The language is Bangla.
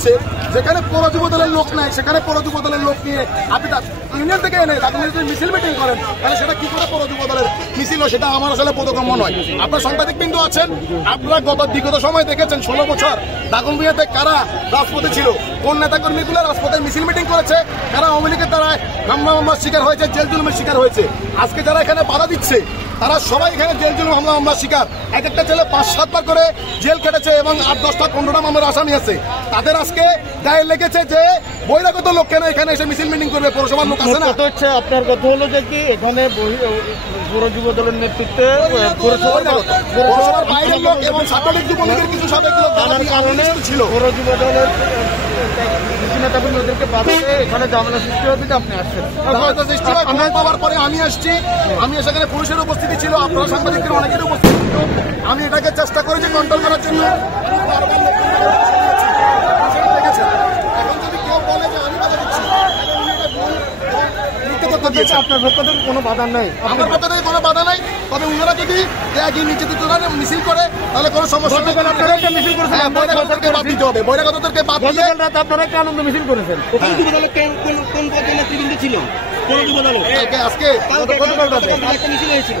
হচ্ছে যেখানে পৌর যুব দলের লোক নাই সেখানে পৌর যুব দলের লোক নিয়ে আপনি ইউনিয়ন থেকে এনে তাদের যদি মিছিল মিটিং করেন তাহলে সেটা কি করে পৌর যুব দলের মিছিল সেটা আমার আসলে বোধগম্য নয়। আপনার সাংবাদিক বিন্দু আছেন, আপনারা বিগত সময় দেখেছেন 16 বছর দাগনভূঞাতে কারা রাজপথে ছিল, কোন নেতাকর্মীগুলো রাজপথে মিছিল মিটিং করেছে, কারা আওয়ামী লীগের দ্বারা হামলা মামলার শিকার হয়েছে, জেল জুলুমের শিকার হয়েছে। আজকে যারা এখানে বাধা দিচ্ছে তারা সবাই এখানে জেল জুলুম হামলা মামলার শিকার। এক একটা ছেলে 5-7 বার করে জেল কেটেছে এবং 8-10টা 15টা মামলার আসামি আছে। তাদের আজকে গায়ে লেগেছে যে বহিরাগত লোক কেন এখানে এসে মিছিল মিটিং করবে, পৌরসভার লোক আছে না। আপনার কথা হলো যে কি এখানে পৌর যুব দলের নেতৃত্বে পৌরসভার বাইরের লোক এবং ছাত্রলীগ যুবলীগের কিছু সাবেক লোক ছিল। পৌর যুব দলের নেতাকর্মীদেরকে বাধা দিয়ে এখানে ঝামেলা সৃষ্টি হবে যে আপনি আসছেন। পাওয়ার পরে আমি আসছি, আমি সেখানে পুলিশের উপস্থিতি ছিল, আপনারা সাংবাদিকদের অনেকের উপস্থিতি ছিল। আমি এটাকে চেষ্টা করেছি কন্ট্রোল করার জন্য। এখন যদি কেউ বলে যে আমি বাধা দিচ্ছি, আপনার পক্ষ থেকে কোনো বাধা নেই, আমার পক্ষ থেকে কোনো বাধা নাই। তবে ওনারা যদি নির্যাতিত মিছিল করে তাহলে কোনো সমস্যা নেই। মিছিল করেছেন বহিরাগতদেরকে বাদ দিতে হবে, বহিরাগতদেরকে বাদ দিয়ে আপনারা একটা আনন্দ মিছিল করেছেন। কোন পদের নেতৃবৃন্দ ছিল আজকে মিছিল হয়েছিল?